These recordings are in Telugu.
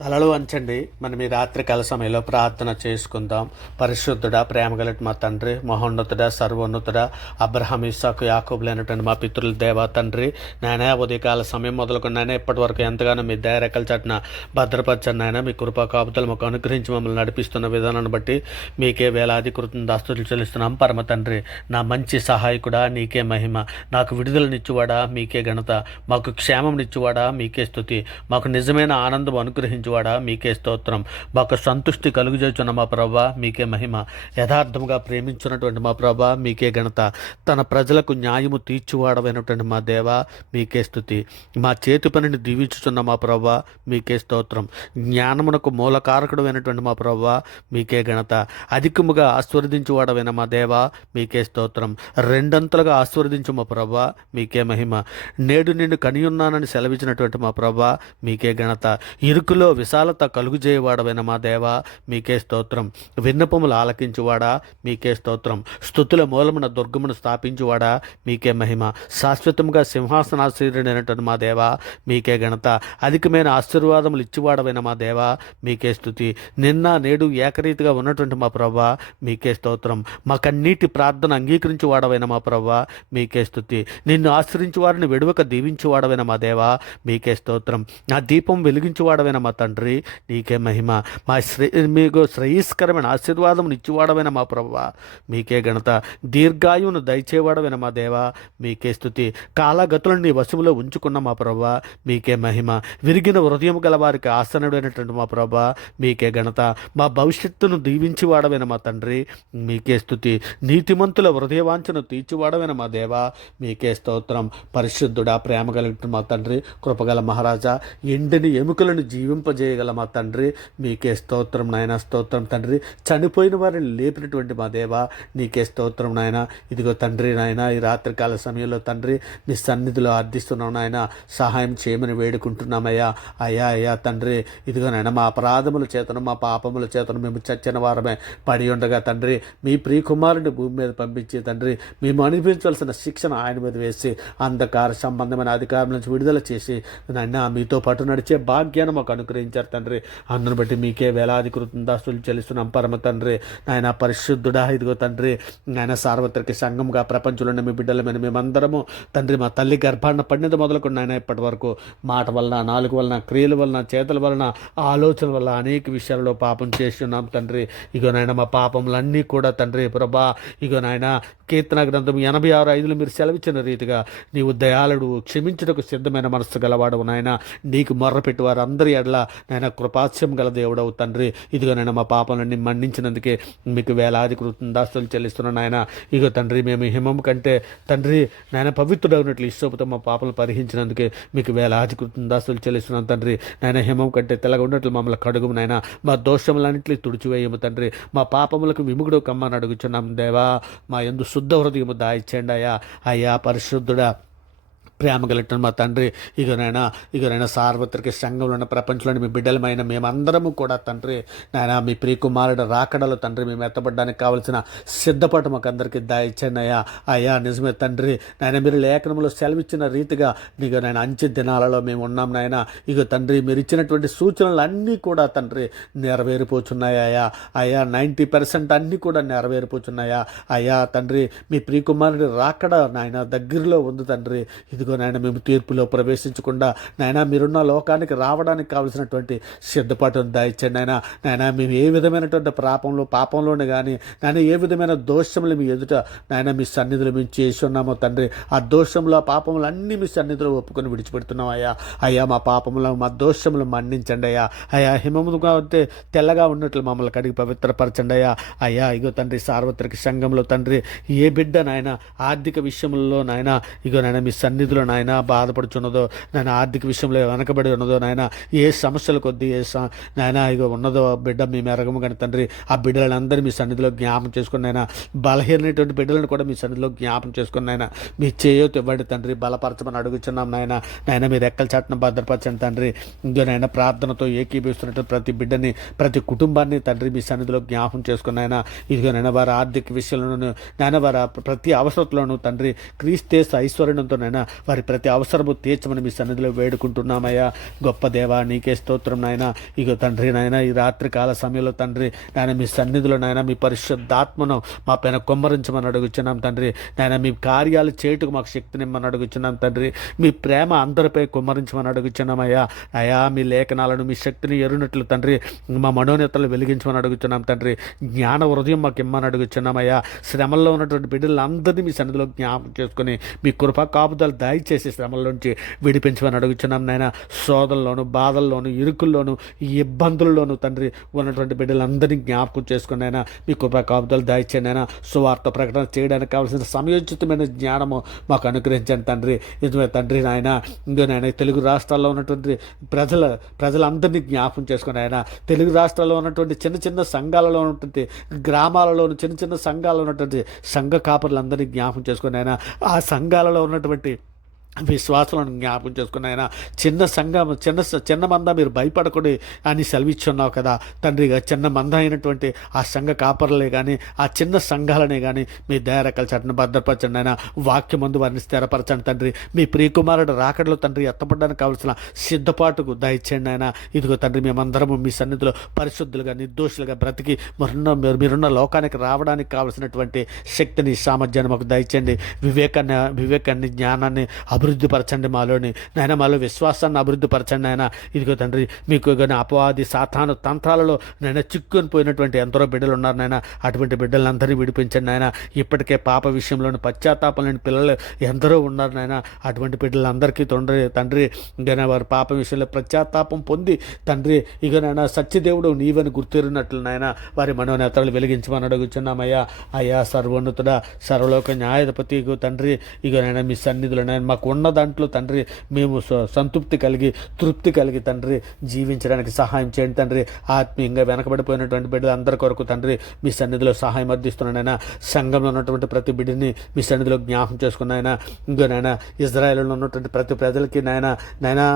తలలు వంచండి. మనం ఈ రాత్రికాల సమయంలో ప్రార్థన చేసుకుందాం. పరిశుద్ధుడా, ప్రేమగలటి మా తండ్రి, మహోన్నతుడా, సర్వోన్నతుడా, అబ్రహాం, ఇస్సాకు, యాకోబులైనటువంటి మా పితృల దేవా తండ్రి, నాయన ఉదయకాల సమయం మొదలుకొని నాయన ఇప్పటి వరకు ఎంతగానో మీ దయరెక్కల చాటున భద్రపరచండి నాయన. మీ కృపా కాపుతలు మాకు అనుగ్రహించి మమ్మల్ని నడిపిస్తున్న విధానాన్ని బట్టి మీకే వేలాది కృతజ్ఞతాస్తుతులు చెల్లిస్తున్నాం. పరమ తండ్రి, నా మంచి సహాయకుడా నీకే మహిమ. నాకు విడుదలనిచ్చువాడా మీకే ఘనత. మాకు క్షేమంనిచ్చువాడా మీకే స్తుతి. మాకు నిజమైన ఆనందం అనుగ్రహించువాడా మీకే స్తోత్రం. మాకు సంతృష్టి కలుగజేస్తున్న మా ప్రభా మీకే మహిమ. యథార్థముగా ప్రేమించున్నటువంటి మా ప్రభా మీకే ఘనత. తన ప్రజలకు న్యాయము తీర్చువాడమైనటువంటి మా దేవా మీకే స్తుతి. మా చేతి పనిని దీవించుచున్న మా ప్రభా మీకే స్తోత్రం. జ్ఞానమునకు మూలకారకుడు అయినటువంటి మా ప్రభా మీకే ఘనత. అధికముగా ఆస్వాదించువాడమైన మా దేవా మీకే స్తోత్రం. రెండంతలుగా ఆస్వాదించు మా ప్రభా మీకే మహిమ. నేడు నిన్ను కనియున్నానని సెలవిచ్చినటువంటి మా ప్రభా మీకే ఘనత. ఇరుకులో విశాలత కలుగుజేయవాడవైన మా దేవా మీకే స్తోత్రం. విన్నపములు ఆలకించువాడా మీకే స్తోత్రం. స్తుతుల మూలమున దుర్గమును స్థాపించువాడా మీకే మహిమ. శాశ్వతంగా సింహాసనాశ్రయుడైనటువంటి మా దేవా మీకే ఘనత. అధికమైన ఆశీర్వాదములు ఇచ్చివాడవైన మా దేవా మీకే స్తుతి. నిన్న నేడు ఏకరీతిగా ఉన్నటువంటి మా ప్రభా మీకే స్తోత్రం. మా కన్నీటి ప్రార్థన అంగీకరించి వాడవైన మా ప్రభా మీకే స్తుతి. నిన్ను ఆశ్రయించు వారిని వెడువక దీవించు వాడవైన మా దేవా మీకే స్తోత్రం. నా దీపం వెలిగించు వాడవైన మా తండ్రి నీకే మహిమ. మా మీకు శ్రేయస్కరమైన ఆశీర్వాదం ఇచ్చివాడవైన మా ప్రభువా మీకే ఘనత. దీర్ఘాయువును దయచేవాడవైన మా దేవా మీకే స్తుతి. కాలగతులను నీ వశములో ఉంచుకున్న మా ప్రభువా మీకే మహిమ. విరిగిన హృదయం గల వారికి ఆసనుడైనటువంటి మా ప్రభువా మీకే ఘనత. మా భవిష్యత్తును దీవించి వాడవైన మా తండ్రి మీకే స్తుతి. నీతిమంతుల హృదయవాంఛను తీర్చివాడవైన మా దేవా మీకే స్తోత్రం. పరిశుద్ధుడా, ప్రేమ కలిగిన మా తండ్రి, కృపగల మహారాజా, ఎండిని ఎముకలను జీవింపజేయగల మా తండ్రి మీకే స్తోత్రం నాయన. స్తోత్రం తండ్రి. చనిపోయిన వారిని లేపినటువంటి మా దేవా నీకే స్తోత్రం నాయన. ఇదిగో తండ్రి నాయన, ఈ రాత్రికాల సమయంలో తండ్రి మీ సన్నిధిలో అర్థిస్తున్నాం నాయన. సహాయం చేయమని వేడుకుంటున్నామయ్యా. అయ్యా తండ్రి, ఇదిగో నాయన మా అపరాధముల చేతను మా పాపముల చేతను మేము చచ్చిన వారమే పడి ఉండగా తండ్రి మీ ప్రియకుమారుని భూమి మీద పంపించి తండ్రి మేము అనిపించవలసిన శిక్షను ఆయన మీద వేసి అంధకార సంబంధమైన అధికారం నుంచి విడుదల చేసి నాయన మీతో పాటు నడిచే భాగ్యాన్ని మాకు అనుగ్రహించారు తండ్రి. అందును బట్టి మీకే వేలాది కృతజ్ఞతాస్తుతులు చెల్లిస్తున్నాం పరమ తండ్రి. నాయన పరిశుద్ధుడా, ఇదిగో తండ్రి నాయన సార్వత్రిక సంఘంగా ప్రపంచంలో మీ బిడ్డలమైన మేమందరము తండ్రి మా తల్లి గర్భాన్న పడినది మొదలుకొని నాయన ఇప్పటి వరకు మాట వలన, నాలుగు వలన, క్రియల వలన, చేతుల వలన, ఆలోచన వల్ల అనేక విషయాలలో పాపం చేస్తున్నాం తండ్రి. ఇగో నాయన మా పాపములన్నీ కూడా తండ్రి ప్రభా ఇగో నాయన కీర్తన గ్రంథం 86:5 మీరు సెలవిచ్చిన రీతిగా నీవు దయాళుడు, క్షమించుటకు సిద్ధమైన మనస్సు గలవాడవు నాయన. నీకు మొర్రపెట్టి వారందరి ఎడల నాయన కృపాస్యం గల దేవుడవు తండ్రి. ఇదిగో నాయన మా పాపలన్నీ మన్నించినందుకే మీకు వేలాది కృతజ్ఞతాస్తుతులు చెల్లిస్తున్నాను నాయన. ఇగో తండ్రి మేము హిమం కంటే తండ్రి నాయన పవిత్రుడైనట్లు ఇష్టపుతో మా పాపలు పరిహించినందుకే మీకు వేలాది కృతజ్ఞతాస్తుతులు చెల్లిస్తున్నాను తండ్రి. నాయన హిమం కంటే తెల్లగా ఉన్నట్లు మమ్మల్ని కడుగుము నాయన. మా దోషములన్నింటినీ తుడిచివేయము తండ్రి. మా పాపములకు విముగుడు కమ్మని అడుగుచున్నాం దేవా. మా యందు శుద్ధ హృదయము దాయిచ్చండి అయ్యా పరిశుద్ధుడా, ప్రేమ కలిగిన మా తండ్రి. ఇగనైనా సార్వత్రిక సంఘంలో ఉన్న ప్రపంచంలోని మీ బిడ్డలమైన మేమందరము కూడా తండ్రి నాయన మీ ప్రియకుమారుడు రాకడలో తండ్రి మేము ఎత్తబడ్డానికి కావలసిన సిద్ధపాటు మాకు అందరికీ దాయిచ్చండి అయ్యా నిజమే తండ్రి. నాయన మీరు లేఖనంలో సెలవిచ్చిన రీతిగా ఇగో నాయన అంచె దినాలలో మేము ఉన్నాం నాయన. ఇగో తండ్రి మీరు ఇచ్చినటువంటి సూచనలు అన్నీ కూడా తండ్రి నెరవేరిపోతున్నాయా అయ్యా. 90% అన్నీ కూడా నెరవేరిపోతున్నాయా అయ్యా తండ్రి. మీ ప్రియకుమారుడు రాకడ నాయన దగ్గరలో ఉంది తండ్రి. ఇదిగో నాయన మేము తీర్పులో ప్రవేశించకుండా నాయన మీరున్న లోకానికి రావడానికి కావలసినటువంటి సిద్ధపాటును దాయిచ్చండి నాయన. మేము ఏ విధమైనటువంటి పాపంలోనే కానీ నాయన ఏ విధమైన దోషములు మీ ఎదుట నాయన మీ సన్నిధిలో మేము చేసి ఉన్నామో తండ్రి. ఆ దోషములు, ఆ పాపములు అన్నీ మీ సన్నిధిలో ఒప్పుకొని విడిచిపెడుతున్నాం అయ్యా. మా పాపములు, మా దోషములు మన్నించండి అయ్యా. హిమముగా అయితే తెల్లగా ఉన్నట్లు మమ్మల్ని కడిగి పవిత్రపరచండి అయ్యా. ఇగో తండ్రి సార్వత్రిక సంఘంలో తండ్రి ఏ బిడ్డ నాయన ఆర్థిక విషయంలో నాయన ఇగో నాయన మీ సన్నిధిలో నాయన బాధపడుచున్నదో, నాయన ఆర్థిక విషయంలో వెనకబడి ఉన్నదో నాయన, ఏ సమస్యల కొద్దీ నాయన ఇగో ఉన్నదో బిడ్డ మీ మెరగము కానీ తండ్రి ఆ బిడ్డలందరూ మీ సన్నిధిలో జ్ఞాపం చేసుకుని నాయన, బలహీనటువంటి బిడ్డలను కూడా మీ సన్నిధిలో జ్ఞాపం చేసుకుని నాయన మీ చేయొద్దు ఇవ్వండి తండ్రి. బలపరచమని అడుగుచున్నాం నాయన మీరు ఎక్కల చాటున భద్రపరచండి తండ్రి. ఇంకో నాయన ప్రార్థనతో ఏకీభవిస్తున్నట్టు ప్రతి బిడ్డని, ప్రతి కుటుంబాన్ని తండ్రి మీ సన్నిధిలో జ్ఞాపం చేసుకుని నాయన. ఇదిగో నాయన వారి ఆర్థిక విషయంలోనూ నాయన వారి ప్రతి అవసరతలోనూ తండ్రి క్రీస్తే ఐశ్వర్యంతో నాయన వారి ప్రతి అవసరము తీర్చమని మీ సన్నిధిలో వేడుకుంటున్నామయ్యా. గొప్ప దేవా, నీకే స్తోత్రం నాయన. ఇగో తండ్రి నాయన, ఈ రాత్రి కాల సమయంలో తండ్రి నాయన మీ సన్నిధిలో నాయన మీ పరిశుద్ధాత్మను మా పైన కుమ్మరించమని అడుగుచున్నాం తండ్రి. నాయన మీ కార్యాలు చేయుటకు మాకు శక్తినిమ్మని అడుగుచున్నాం తండ్రి. మీ ప్రేమ అందరిపై కుమ్మరించమని అడుగుచున్నామయ్యా. అయా, మీ లేఖనాలను మీ శక్తిని ఎరునట్లు తండ్రి మా మనోనేతలు వెలిగించమని అడుగుచున్నాం తండ్రి. జ్ఞాన హృదయం మాకు ఇమ్మని అడుగుచున్నామయ్యా. శ్రమల్లో ఉన్నటువంటి బిడ్డలందరినీ మీ సన్నిధిలో జ్ఞాపకం చేసుకుని మీ కృపా కాపుదలు దయచేసి శ్రమల్లోంచి విడిపించమని అడుగుచున్నాం నాయన. శోధనలోను, బాధల్లోను, ఇరుకుల్లోను, ఇబ్బందుల్లోనూ తండ్రి ఉన్నటువంటి బిడ్డలందరినీ జ్ఞాపకం చేసుకుని అయినా మీ కృపా కాపుదలు దయచేయండి అయినా. సువార్త ప్రకటన చేయడానికి కావాల్సిన సమయోచితమైన జ్ఞానము మాకు అనుగ్రహించండి తండ్రి. నిజమే తండ్రి నాయన. ఇంకో నాయన తెలుగు రాష్ట్రాల్లో ఉన్నటువంటి ప్రజలందరినీ జ్ఞాపకం చేసుకుని ఆయన తెలుగు రాష్ట్రాల్లో ఉన్నటువంటి చిన్న చిన్న సంఘాలలో ఉన్నటువంటి గ్రామాలలోని చిన్న చిన్న సంఘాలలో ఉన్నటువంటి సంఘ కాపరులందరినీ జ్ఞాపకం చేసుకుని ఆయన ఆ సంఘాలలో ఉన్నటువంటి విశ్వాసాలను జ్ఞాపకం చేసుకుని ఆయన చిన్న మంద మీరు భయపడకూడదు అని సెలవిచ్చున్నావు కదా తండ్రిగా. చిన్న మంద అయినటువంటి ఆ సంఘ కాపర్లే కానీ ఆ చిన్న సంఘాలనే కానీ మీ దయారకల చట్టను భద్రపరచండి ఆయన. వాక్యం ముందు వారిని స్థిరపరచండి తండ్రి. మీ ప్రియకుమారుడు రాకడలో తండ్రి ఎత్తపడడానికి కావాల్సిన సిద్ధపాటుకు దయచేయండి ఆయన. ఇదిగో తండ్రి, మేమందరము మీ సన్నిధిలో పరిశుద్ధులుగా నిర్దోషులుగా బ్రతికి మీరున్న లోకానికి రావడానికి కావలసినటువంటి శక్తిని, సామర్థ్యాన్ని మాకు దయచేయండి. వివేకాన్ని జ్ఞానాన్ని అభివృద్ధిపరచండి మాలోని నాయన. మాలో విశ్వాసాన్ని అభివృద్ధిపరచండి ఆయన. ఇదిగో తండ్రి, మీకు కానీ అపవాది సాతాను తంత్రాలలో నైనా చిక్కుని పోయినటువంటి ఎందరో బిడ్డలు ఉన్నారు నాయన. అటువంటి బిడ్డలందరినీ విడిపించండి నాయన. ఇప్పటికే పాప విషయంలోని పశ్చాత్తాపం లేని పిల్లలు ఎందరో ఉన్నారు నాయన. అటువంటి బిడ్డలందరికీ తండ్రి ఇక వారి పాప విషయంలో పశ్చాత్తాపం పొంది తండ్రి ఇక నాయన సత్యదేవుడు నీవని గుర్తిరినట్లు నాయన వారి మనోనేతలు వెలిగించమని అడుగుచున్నామయ్యా. అయ్యా, సర్వోన్నతుడా, సర్వలోక న్యాయాధిపతి ఇగో తండ్రి, ఇక నాయన మీ సన్నిధిలో నాయన మాకు ఉన్న దాంట్లో తండ్రి మేము సంతృప్తి కలిగి తృప్తి కలిగి తండ్రి జీవించడానికి సహాయం చేయండి తండ్రి. ఆత్మీయంగా వెనకబడిపోయినటువంటి బిడ్డలు అందరి కొరకు తండ్రి మీ సన్నిధిలో సహాయం అందిస్తున్నానైనా. సంఘంలో ఉన్నటువంటి ప్రతి బిడ్డని మీ సన్నిధిలో జ్ఞాపకం చేసుకున్నాయన. ఇంకో నాయన, ఇజ్రాయేల్లో ఉన్నటువంటి ప్రతి ప్రజలకి నాయనా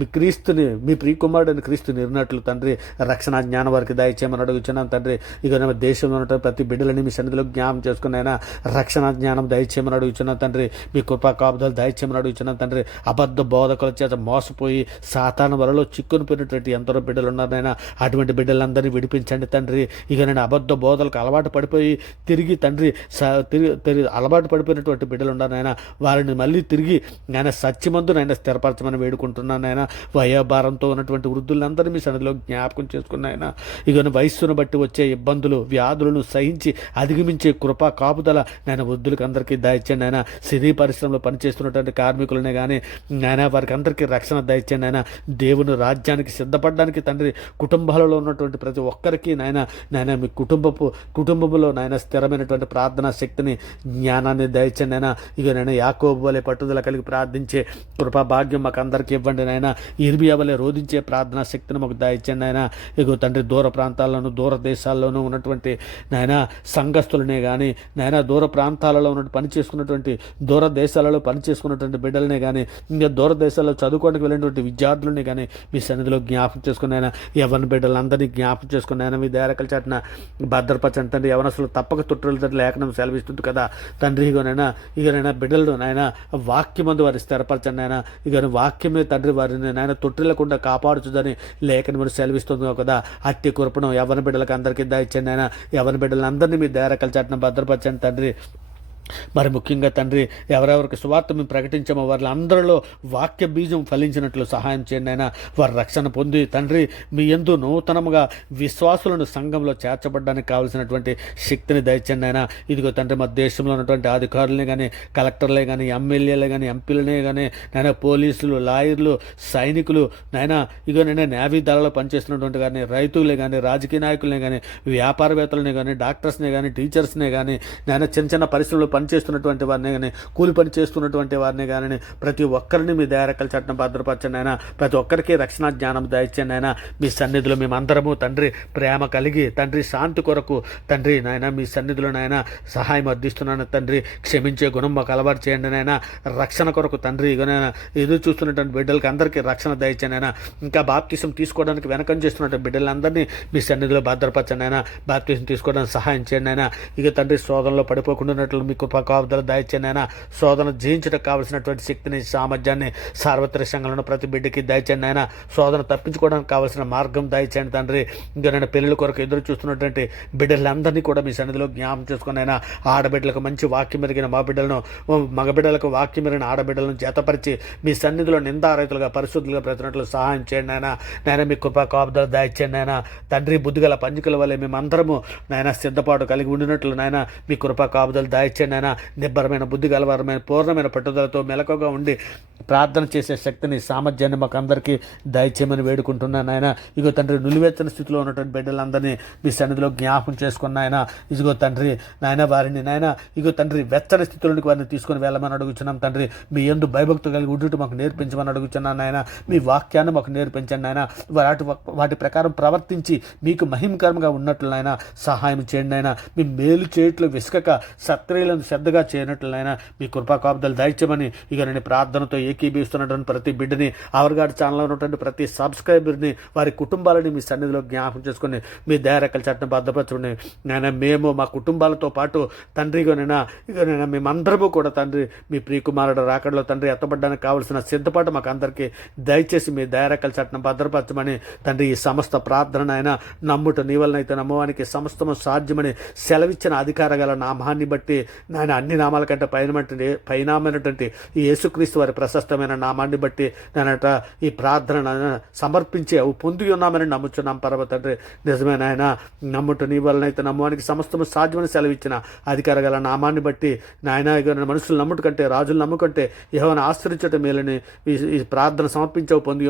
మీ క్రీస్తుని, మీ ప్రియకుమారుడని క్రీస్తుని ఎరిగినట్లు తండ్రి రక్షణ జ్ఞానం వారికి దయచేయమని అడుగుచున్నాం తండ్రి. ఇక దేశంలో ఉన్నటువంటి ప్రతి బిడ్డలని మీ సన్నిధిలో జ్ఞాపకం చేసుకున్నాయన. రక్షణ జ్ఞానం దయచేయమని అడుగుచున్నాం తండ్రి. మీ కృపా కాపుదలు దయచేయమని అడుగుచున్నాం తండ్రి. అబద్ధ బోధకుల చేత మోసపోయి సాతాను వలలో చిక్కుని పోయినటువంటి ఎందరో బిడ్డలు ఉన్నారైనా అటువంటి బిడ్డలందరినీ విడిపించండి తండ్రి. ఇక నేను అబద్ధ బోధలకు అలవాటు పడిపోయి తిరిగి తండ్రి అలవాటు పడిపోయినటువంటి బిడ్డలు ఉన్నారైనా వారిని మళ్ళీ తిరిగి నేను సత్యమందు నైనా స్థిరపరచమని వేడుకుంటున్నాను నాయన. వయోభారంతో ఉన్నటువంటి వృద్ధులందరినీ మీ సన్నిధిలో జ్ఞాపకం చేసుకున్నాయన. ఇక వయస్సును బట్టి వచ్చే ఇబ్బందులు, వ్యాధులను సహించి అధిగమించే కృపా కాపుదల నేను వృద్ధులకు అందరికీ దయచేయండి ఆయన. సినీ పరిశ్రమలో పనిచేస్తున్నటువంటి కార్మికులనే కానీ ఆయన వారికి అందరికీ రక్షణ దయచేయండి ఆయన. దేవుని రాజ్యానికి సిద్ధపడడానికి తండ్రి కుటుంబాలలో ఉన్నటువంటి ప్రతి ఒక్కరికి నాయన మీ కుటుంబంలో నాయన స్థిరమైనటువంటి ప్రార్థనా శక్తిని, జ్ఞానాన్ని దయచండి నాయన. ఇక నేను యాకోబు వలె పట్టుదల కలిగి ప్రార్థించే కృపా భాగ్యం మాకు అందరికీ ఇవ్వండి నాయన. ఇర్మియా వలె రోధించే ప్రార్థనా శక్తిని మాకు దయచండి నాయన. ఇగో తండ్రి, దూర ప్రాంతాల్లోనూ దూర దేశాల్లోనూ ఉన్నటువంటి నాయన సంఘస్థులనే కానీ నాయన దూర ప్రాంతాలలో ఉన్న పని చేసుకున్నటువంటి దూర దేశాలలో పని చేసుకున్నటువంటి బిడ్డలనే కానీ ఇంకా దూర దేశాల్లో చదువుకోవడానికి వెళ్ళినటువంటి విద్యార్థులని కానీ మీ సన్నిధిలో జ్ఞాపకం చేసుకున్నాయన. యవ్వన బిడ్డలందరినీ జ్ఞాపకం చేసుకున్నాయన. మీ దయారకల చాటున భద్రపరచండి తండ్రి. యవనస్తులు తప్పక తొట్టుల తండ్రి లేఖనం సెలవిస్తుంది కదా తండ్రి. ఇకనైనా బిడ్డలను నాయన వాక్యమందు వారిని స్థిరపరచండి నాయన. ఇక వాక్యమే తండ్రి వారిని నాయన తొట్టిల్లకుండా కాపాడుతుందని లేఖనం సెలవిస్తుంది కదా. అట్టి కృపను యవ్వన బిడ్డలకు అందరికీ దయచండి నాయన. యవ్వన బిడ్డలందరినీ మీ దయారకల చాటున భద్రపరచండి తండ్రి. మరి ముఖ్యంగా తండ్రి, ఎవరెవరికి సువార్త మేము ప్రకటించామో వాళ్ళందరిలో వాక్య బీజం ఫలించినట్లు సహాయం చేయండి అయినా. వారి రక్షణ పొంది తండ్రి మీ యందు నూతనముగా విశ్వాసులను సంఘంలో చేర్చబడడానికి కావాల్సినటువంటి శక్తిని దయచండి అయినా. ఇదిగో తండ్రి, మా దేశంలో ఉన్నటువంటి అధికారులనే కానీ, కలెక్టర్లే కానీ, ఎమ్మెల్యేలే కానీ, ఎంపీలనే కానీ నాయన, పోలీసులు, లాయర్లు, సైనికులు నాయన, ఇగో నేను నేవీ దళాల్లో పనిచేస్తున్నటువంటి కానీ, రైతులే కానీ, రాజకీయ నాయకులనే కానీ, వ్యాపారవేత్తలనే కానీ, డాక్టర్స్నే కానీ, టీచర్స్నే కానీ నాయన, చిన్న చిన్న పరిశ్రమలు పనిచేస్తున్నటువంటి వారిని కానీ, కూలి పని చేస్తున్నటువంటి వారిని కానీ ప్రతి ఒక్కరిని మీ దయారకల చట్టం భద్రపరచండి ఆయన. ప్రతి ఒక్కరికి రక్షణ జ్ఞానం దయచండి ఆయన. మీ సన్నిధిలో మేమందరము తండ్రి ప్రేమ కలిగి తండ్రి శాంతి కొరకు తండ్రి నాయన మీ సన్నిధిలో నాయన సహాయం అందిస్తున్నాను తండ్రి. క్షమించే గుణం మాకు అలవాటు చేయండి నాయన. రక్షణ కొరకు తండ్రి ఇగనైనా ఎదురు చూస్తున్నటువంటి బిడ్డలకి అందరికీ రక్షణ దయచండి ఆయన. ఇంకా బాప్తిసం తీసుకోవడానికి వెనకం చేస్తున్నటువంటి బిడ్డలందరినీ మీ సన్నిధిలో భద్రపరచండి ఆయన. బాప్తిసం తీసుకోవడానికి సహాయం చేయండి ఆయన. ఇక తండ్రి శోధనలో పడిపోకుండా మీకు కృపా కాపుదల దయచేయండి నాయన. శోధన జయించడానికి కావలసినటువంటి శక్తిని, సామర్థ్యాన్ని సార్వత్రిక సంఘంలో ప్రతి బిడ్డకి దయచేయండి నాయన. శోధన తప్పించుకోవడానికి కావాల్సిన మార్గం దయచేయండి తండ్రి. ఇంకా నేను పెళ్లిళ్ళ కొరకు ఎదురు చూస్తున్నటువంటి బిడ్డలందరినీ కూడా మీ సన్నిధిలో జ్ఞాపం చేసుకుని అయినా ఆడబిడ్డలకు మంచి వాక్యం మెరిగిన మా బిడ్డలను, మగబిడ్డలకు వాక్యం మెరిగిన ఆడబిడ్డలను జతపరిచి మీ సన్నిధిలో నిందారైతులుగా పరిశుద్ధులుగా ప్రతినట్లు సహాయం చేయండి నాయన. మీ కృపా కాపుదల దయచేయండి నాయన. తండ్రి బుద్ధిగల పంచికల వల్లే మేమందరము నాయన సిద్ధపాటు కలిగి ఉండినట్లు నాయన మీ కృపా కాపుదల దయచేయండి నాయన. నిబ్బరమైన బుద్ధి గలవారమైన పూర్ణమైన పట్టుదలతో మెలకుగా ఉండి ప్రార్థన చేసే శక్తిని, సామర్థ్యాన్ని మాకు అందరికీ దయచేయమని వేడుకుంటున్నాను నాయన. ఇగో తండ్రి నిలువెత్తని స్థితిలో ఉన్నటువంటి బిడ్డలందరినీ మీ సన్నిధిలో జ్ఞాపం చేసుకున్న ఆయన. ఇదిగో తండ్రి నాయన వారిని నాయన ఇగో తండ్రి వెచ్చని స్థితిలోనికి వారిని తీసుకొని వెళ్ళమని అడుగుచున్నాం తండ్రి. మీ యందు భయభక్తులు కలిగి ఉండుట మాకు నేర్పించమని అడుగుచున్నాను నాయన. మీ వాక్యాన్ని మాకు నేర్పించండి నాయన. వాటి ప్రకారం ప్రవర్తించి మీకు మహిమకరంగా ఉన్నట్లు నాయన సహాయం చేయండి నాయన. మీ మేలు చేయట్లు విసుకక సత్క్రియలను శ్రద్ధగా చేయనట్లు నాయన మీ కృపా కాపుదలు దయచేయమని ఇక నేను ప్రార్థనతో ఏకీభవిస్తున్నటువంటి ప్రతి బిడ్డని, అవర్గాడి ఛానల్లో ఉన్నటువంటి ప్రతి సబ్స్క్రైబర్ని, వారి కుటుంబాలని మీ సన్నిధిలో జ్ఞాపకం చేసుకుని మీ దయారెక్కల చట్టం భద్రపరచుకుని నేను మేము మా కుటుంబాలతో పాటు తండ్రిగానైనా ఇక మేమందరము కూడా తండ్రి మీ ప్రియకుమారుడు రాకడలో తండ్రి ఎత్తబడ్డానికి కావలసిన సిద్ధపాటు మాకు అందరికీ దయచేసి మీ దయారెక్కల చట్టం భద్రపరచమని తండ్రి ఈ సమస్త ప్రార్థన ఆయన నమ్ముట నీ వలనైతే నమ్మవానికి సమస్తము సాధ్యమని సెలవిచ్చిన అధికార గల నామాన్ని బట్టి నాయన అన్ని నామాల కంటే పైనమైనటువంటి ఈ యేసుక్రీస్తు వారి ప్రశస్తమైన నామాన్ని బట్టి నేనట ఈ ప్రార్థన సమర్పించి అవి పొంది ఉన్నామని నమ్ముచున్నాం పరమ తండ్రి. నిజమే నాయన. నమ్ముట నీ వలనైతే నమ్మవానికి సమస్తము సాధ్యమని సెలవిచ్చిన అధికార గల నామాన్ని బట్టి నాయన ఇక మనుషులు నమ్ముట కంటే రాజులు నమ్ముకంటే యెహోవాను ఆశ్రయించటం మేలని ఈ ప్రార్థన సమర్పించవు పొంది